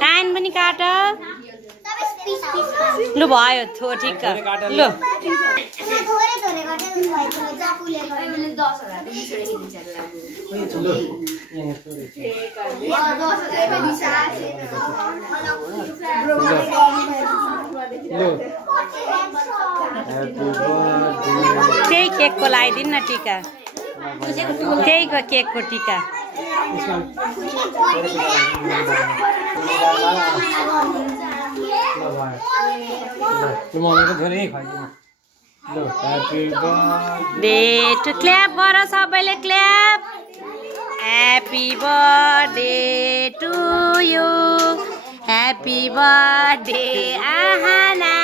कान पनि काट लु भयो थो ठिक लु त्यही केकको लगाइदिनु न टीका त्यही केकको टीका डेट क्ल्याप गर सबैले clap happy birthday to you happy birthday Aahana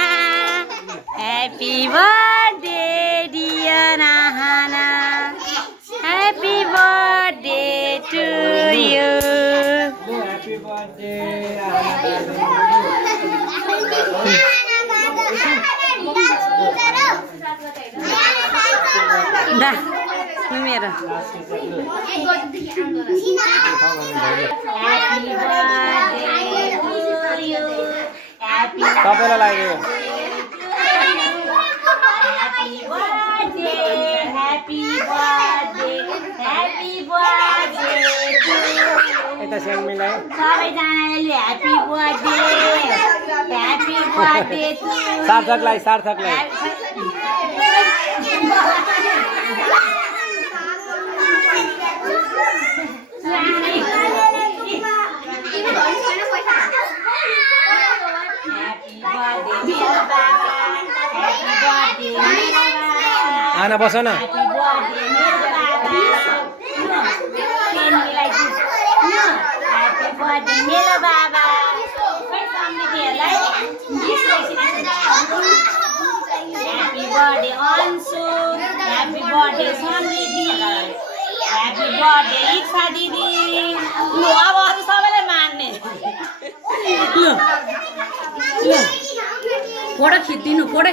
happy birthday dear Aahana happy birthday to you happy birthday मेरो सबैलाई लाग्यो यता सेन मिलायो सबैजनाले ह्यापी बर्थडे सार्थकलाई आना बस न मेरो बाबा happy birthday Ansu happy birthday समृद्धि ह्यापी बर्थडे इच्छा दिदी लु अब अरू सबैलाई मान्ने फोटो खिचिदिनु सबै